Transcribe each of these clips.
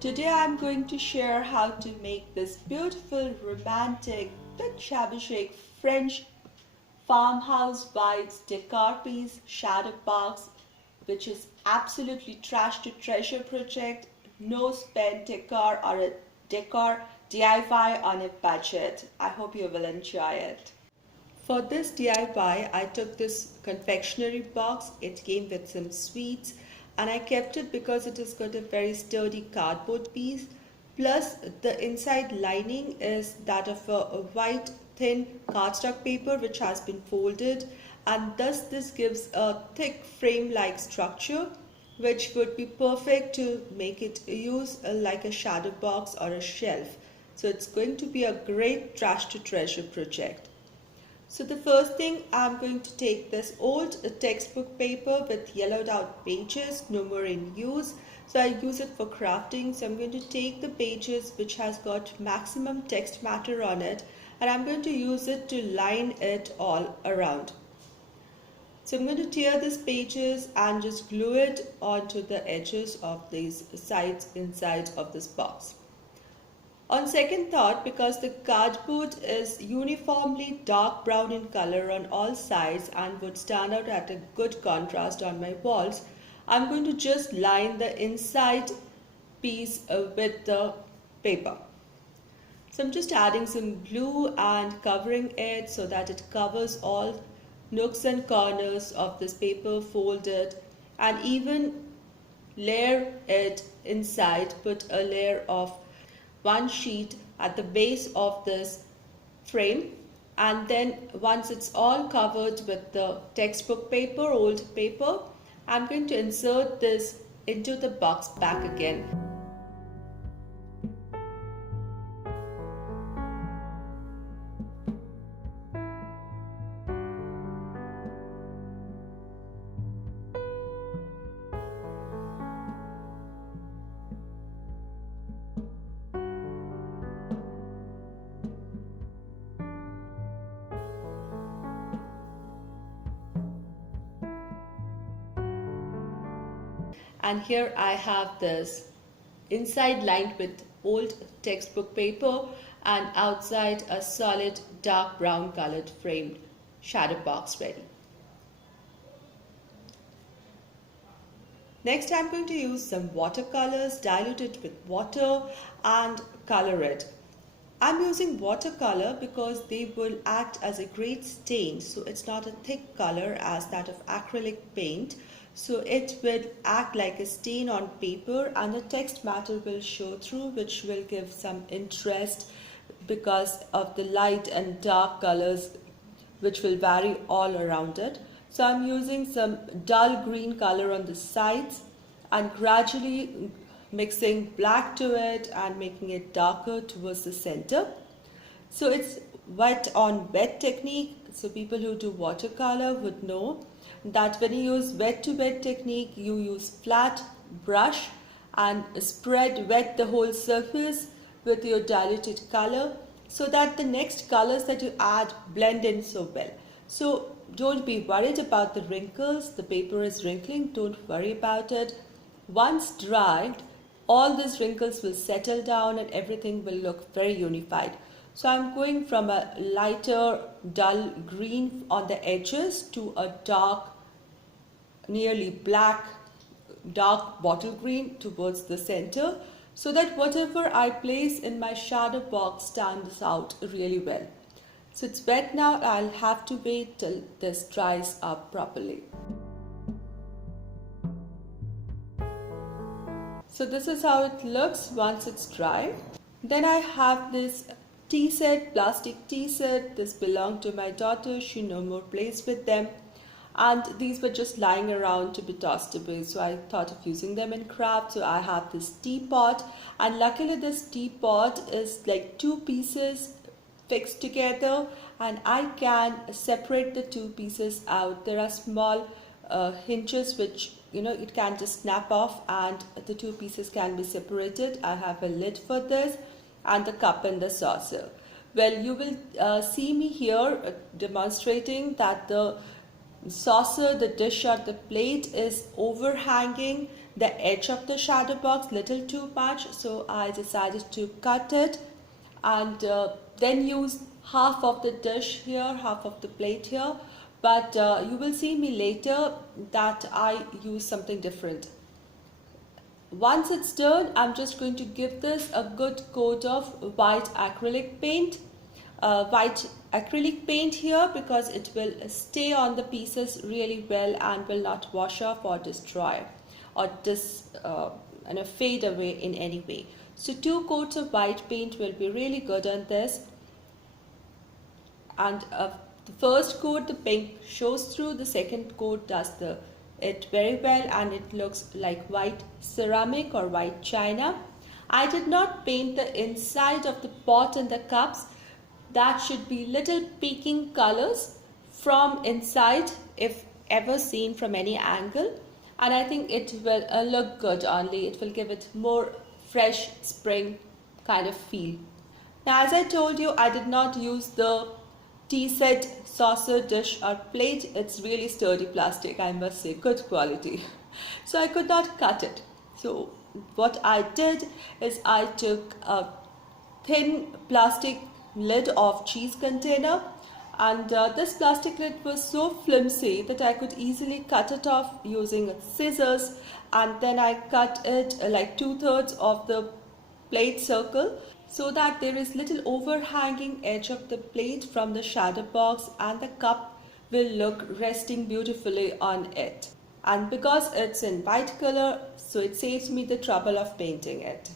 Today I'm going to share how to make this beautiful, romantic, bit shabby chic French farmhouse vibes decor piece shadow box, which is absolutely trash to treasure project, no spend decor or a decor DIY on a budget. I hope you will enjoy it. For this DIY, I took this confectionery box. It came with some sweets and I kept it because it has got a very sturdy cardboard piece. Plus, the inside lining is that of a white thin cardstock paper which has been folded, and thus this gives a thick frame-like structure which would be perfect to make it use like a shadow box or a shelf. So it's going to be a great trash to treasure project. So the first thing, I'm going to take this old textbook paper with yellowed out pages, no more in use. So I use it for crafting. So I'm going to take the pages which has got maximum text matter on it, and I'm going to use it to line it all around. So I'm going to tear these pages and just glue it onto the edges of these sides inside of this box. On second thought, because the cardboard is uniformly dark brown in color on all sides and would stand out at a good contrast on my walls, I'm going to just line the inside piece with the paper. So I'm just adding some glue and covering it so that it covers all nooks and corners of this paper, fold it and even layer it inside, put a layer of one sheet at the base of this frame, and then once it's all covered with the textbook paper, old paper, I'm going to insert this into the box back again. And here I have this inside lined with old textbook paper and outside a solid dark brown colored framed shadow box ready. Next, I'm going to use some watercolors, dilute it with water and color it. I'm using watercolor because they will act as a great stain, so it's not a thick color as that of acrylic paint. So it will act like a stain on paper and the text matter will show through, which will give some interest because of the light and dark colors which will vary all around it. So I'm using some dull green color on the sides and gradually mixing black to it and making it darker towards the center. So it's wet on wet technique. So people who do watercolor would know that when you use wet to wet technique, you use flat brush and wet the whole surface with your diluted color so that the next colors that you add blend in so well. So don't be worried about the wrinkles. The paper is wrinkling, don't worry about it. Once dried, all these wrinkles will settle down and everything will look very unified. So I'm going from a lighter dull green on the edges to a dark, nearly black, dark bottle green towards the center, so that whatever I place in my shadow box stands out really well. So it's wet now, I'll have to wait till this dries up properly. So this is how it looks once it's dry. Then I have this tea set, plastic tea set. This belonged to my daughter, she no more plays with them. And these were just lying around to be tossed away. So I thought of using them in craft. So I have this teapot, and luckily this teapot is like two pieces fixed together and I can separate the two pieces out. There are small hinges which it can just snap off and the two pieces can be separated. I have a lid for this and the cup and the saucer. Well, you will see me here demonstrating that the saucer, the dish or the plate is overhanging the edge of the shadow box little too much, so I decided to cut it and then use half of the dish here, half of the plate here. But you will see me later that I use something different. Once it's done, I'm just going to give this a good coat of white acrylic paint. White acrylic paint here because it will stay on the pieces really well and will not wash off or destroy or fade away in any way. So 2 coats of white paint will be really good on this. And the first coat, the pink shows through, the second coat does it very well and it looks like white ceramic or white china. I did not paint the inside of the pot and the cups. That should be little peeking colors from inside if ever seen from any angle, and I think it will look good only. It will give it more fresh spring kind of feel. Now, as I told you, I did not use the tea set saucer, dish or plate. It's really sturdy plastic, I must say, good quality. So I could not cut it. So what I did is I took a thin plastic lid of cheese container, and this plastic lid was so flimsy that I could easily cut it off using scissors, and then I cut it like 2/3 of the plate circle so that there is little overhanging edge of the plate from the shadow box and the cup will look resting beautifully on it. And because it's in white color, so it saves me the trouble of painting it.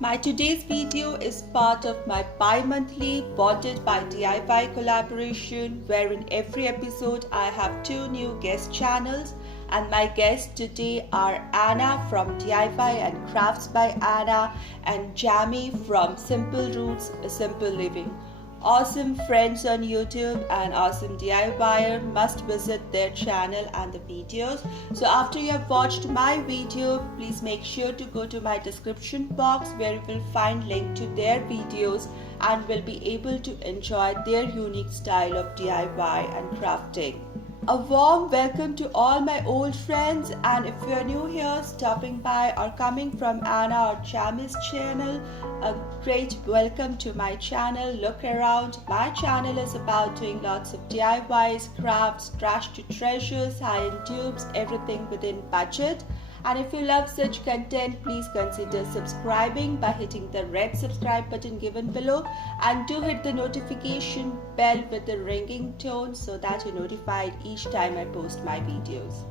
My today's video is part of my bi-monthly Bought It by DIY collaboration, wherein every episode I have 2 new guest channels, and my guests today are Anna from DIY and Crafts by Anna and Jamie from Simple Roots Simple Living. Awesome friends on YouTube and awesome DIYer, must visit their channel and the videos. So after you have watched my video, please make sure to go to my description box where you will find link to their videos and will be able to enjoy their unique style of DIY and crafting. A warm welcome to all my old friends, and if you are new here, stopping by or coming from Anna or Jamie's channel, a great welcome to my channel. Look around. My channel is about doing lots of DIYs, crafts, trash to treasures, high-end dupes, everything within budget. And if you love such content, please consider subscribing by hitting the red subscribe button given below, and do hit the notification bell with the ringing tone so that you're notified each time I post my videos.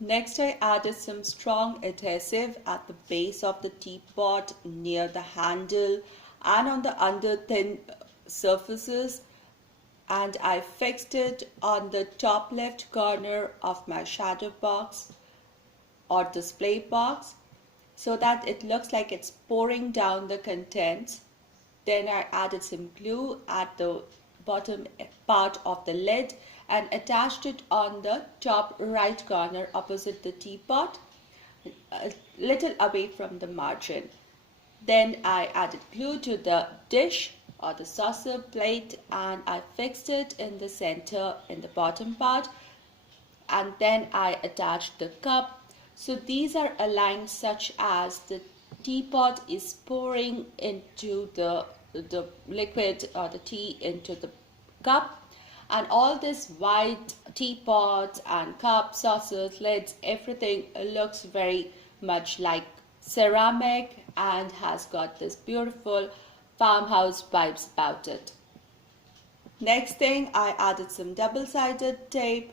Next, I added some strong adhesive at the base of the teapot, near the handle and on the under thin surfaces, and I fixed it on the top left corner of my shadow box or display box so that it looks like it's pouring down the contents. Then I added some glue at the bottom part of the lid and attached it on the top right corner opposite the teapot, a little away from the margin. Then I added glue to the dish or the saucer plate and I fixed it in the center in the bottom part, and then I attached the cup. So these are aligned such as the teapot is pouring into the liquid or the tea into the cup, and all this white teapot and cup, saucers, lids, everything looks very much like ceramic and has got this beautiful farmhouse vibes about it. Next thing, I added some double-sided tape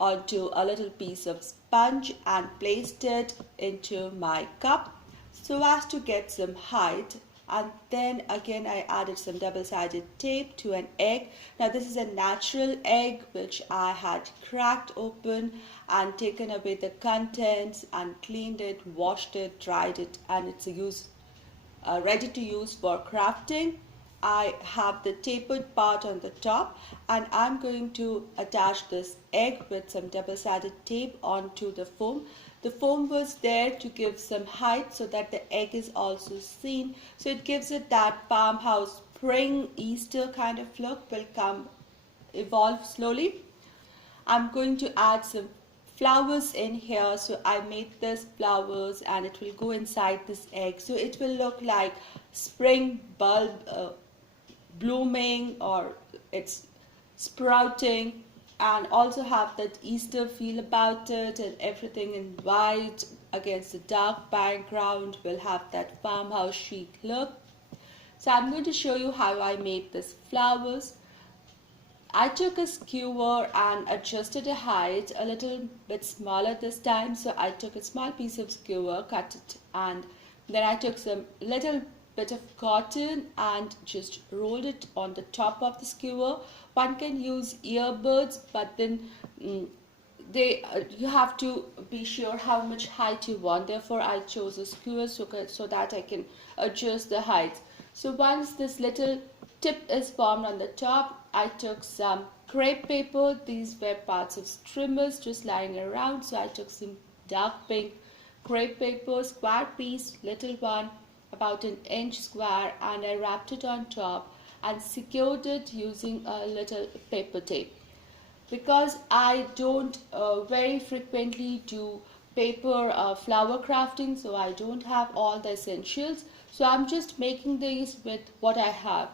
onto a little piece of sponge and placed it into my cup so as to get some height, and then again I added some double-sided tape to an egg. Now this is a natural egg which I had cracked open and taken away the contents and cleaned it, washed it, dried it, and it's ready to use for crafting. I have the tapered part on the top, and I'm going to attach this egg with some double-sided tape onto the foam. The foam was there to give some height so that the egg is also seen. So it gives it that farmhouse spring Easter kind of look, will evolve slowly. I'm going to add some flowers in here. So I made this flowers and it will go inside this egg, so it will look like spring bulb blooming, or it's sprouting, and also have that Easter feel about it, and everything in white against the dark background will have that farmhouse chic look. So I'm going to show you how I made this flowers. I took a skewer and adjusted the height a little bit smaller this time. So I took a small piece of skewer, cut it, and then I took some little bit of cotton and just rolled it on the top of the skewer. One can use earbuds, but then you have to be sure how much height you want. Therefore, I chose a skewer so that I can adjust the height. So once this little tip is formed on the top, I took some crepe paper. These were parts of streamers just lying around. So I took some dark pink crepe paper, square piece, little one, about an inch square, and I wrapped it on top and secured it using a little paper tape. Because I don't very frequently do paper flower crafting, so I don't have all the essentials. So I'm just making these with what I have.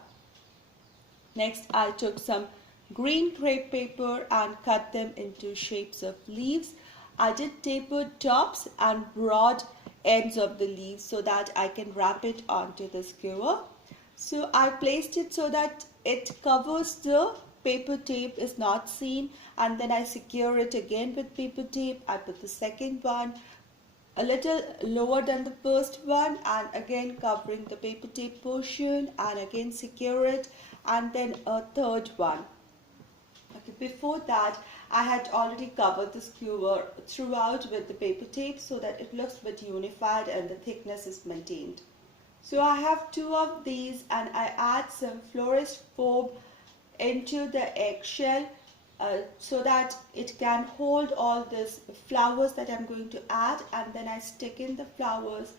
Next, I took some green crepe paper and cut them into shapes of leaves. I did tapered tops and broad ends of the leaves so that I can wrap it onto the skewer. So I placed it so that it covers the paper tape, is not seen, and then I secure it again with paper tape. I put the second one a little lower than the first one, and again covering the paper tape portion, and again secure it, and then a third one. Okay, before that I had already covered the skewer throughout with the paper tape so that it looks a bit unified and the thickness is maintained. So I have two of these, and I add some florist foam into the eggshell so that it can hold all these flowers that I'm going to add, and then I stick in the flowers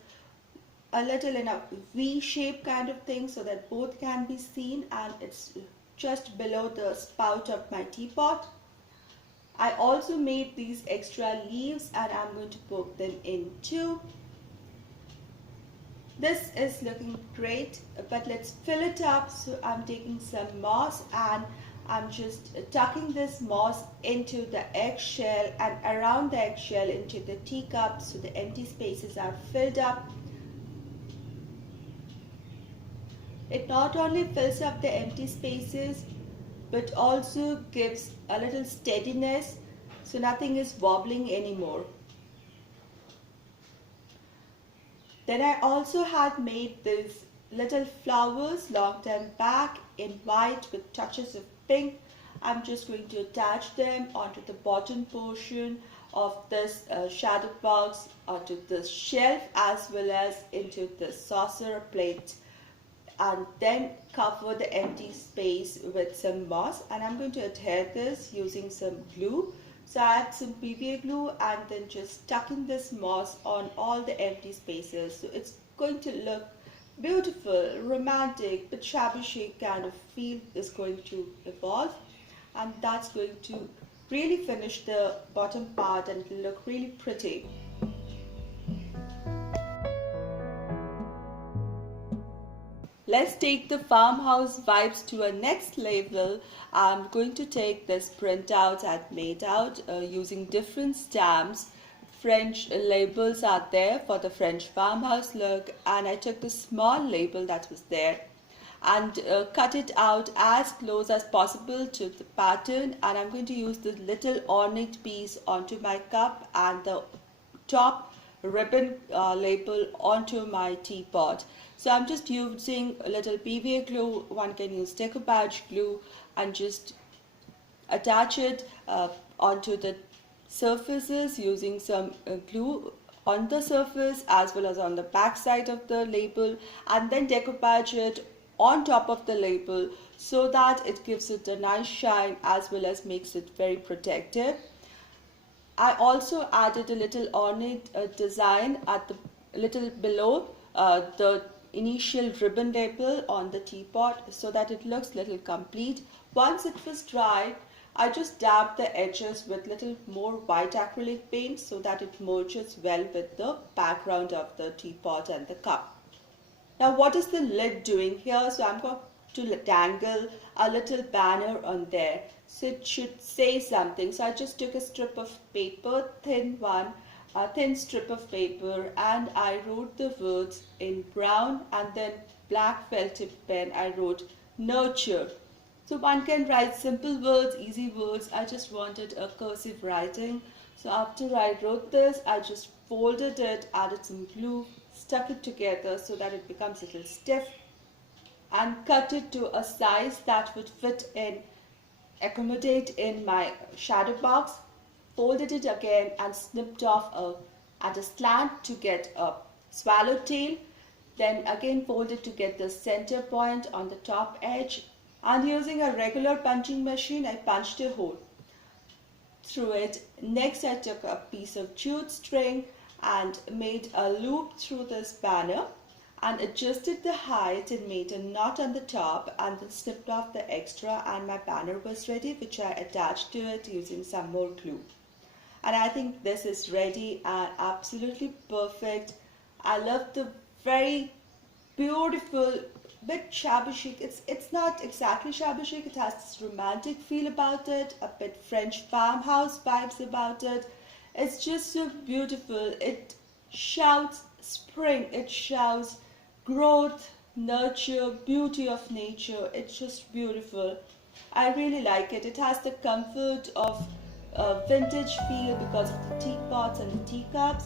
a little in a V shape kind of thing so that both can be seen, and it's just below the spout of my teapot. I also made these extra leaves and I'm going to poke them in too. This is looking great, but let's fill it up. So I'm taking some moss and I'm just tucking this moss into the eggshell and around the eggshell into the teacup so the empty spaces are filled up. It not only fills up the empty spaces but also gives a little steadiness so nothing is wobbling anymore. Then I also had made these little flowers long time back in white with touches of pink. I'm just going to attach them onto the bottom portion of this shadow box, onto this shelf, as well as into the saucer plate, and then cover the empty space with some moss. And I'm going to adhere this using some glue. So I add some PVA glue and then just tuck in this moss on all the empty spaces. So it's going to look beautiful, romantic, but shabby chic kind of feel is going to evolve, and that's going to really finish the bottom part and it'll look really pretty. Let's take the farmhouse vibes to a next level. I'm going to take this printout I've made out using different stamps. French labels are there for the French farmhouse look, and I took the small label that was there and cut it out as close as possible to the pattern, and I'm going to use the little ornate piece onto my cup and the top ribbon label onto my teapot. So I'm just using a little PVA glue. One can use decoupage glue and just attach it onto the surfaces using some glue on the surface as well as on the back side of the label, and then decoupage it on top of the label so that it gives it a nice shine as well as makes it very protective. I also added a little ornate design at the little below the initial ribbon label on the teapot so that it looks little complete. Once it was dry, I just dabbed the edges with little more white acrylic paint so that it merges well with the background of the teapot and the cup. Now what is the lid doing here? So I'm going to dangle a little banner on there. So it should say something. So I just took a strip of paper, a thin strip of paper, and I wrote the words in brown, and then black felt tip pen I wrote nurture. So one can write simple words, easy words. I just wanted a cursive writing. So after I wrote this, I just folded it, added some glue, stuck it together so that it becomes a little stiff, and cut it to a size that would accommodate in my shadow box. Folded it again and snipped off at a slant to get a swallowtail. Then again folded to get the center point on the top edge. And using a regular punching machine, I punched a hole through it. Next, I took a piece of jute string and made a loop through this banner and adjusted the height and made a knot on the top, and then snipped off the extra, and my banner was ready, which I attached to it using some more glue. And I think this is ready and absolutely perfect. I love the very beautiful bit shabby chic. It's not exactly shabby chic. It has this romantic feel about it, a bit French farmhouse vibes about it. It's just so beautiful. It shouts spring. It shouts growth, nurture, beauty of nature. It's just beautiful. I really like it. It has the comfort of a vintage feel because of the teapots and the teacups.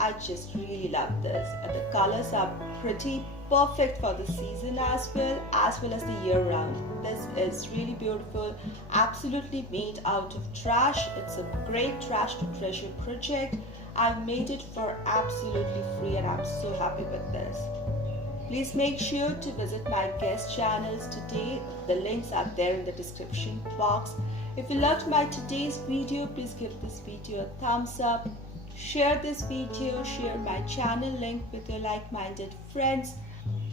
I just really love this. The colors are pretty perfect for the season as well as the year round. This is really beautiful, absolutely made out of trash. It's a great trash to treasure project. I've made it for absolutely free and I'm so happy with this. Please make sure to visit my guest channels today. The links are there in the description box. If you loved my today's video, please give this video a thumbs up. Share this video, share my channel link with your like-minded friends,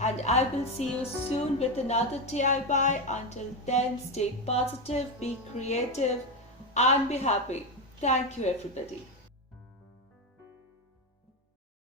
and I will see you soon with another DIY. Until then, stay positive, be creative, and be happy. Thank you, everybody.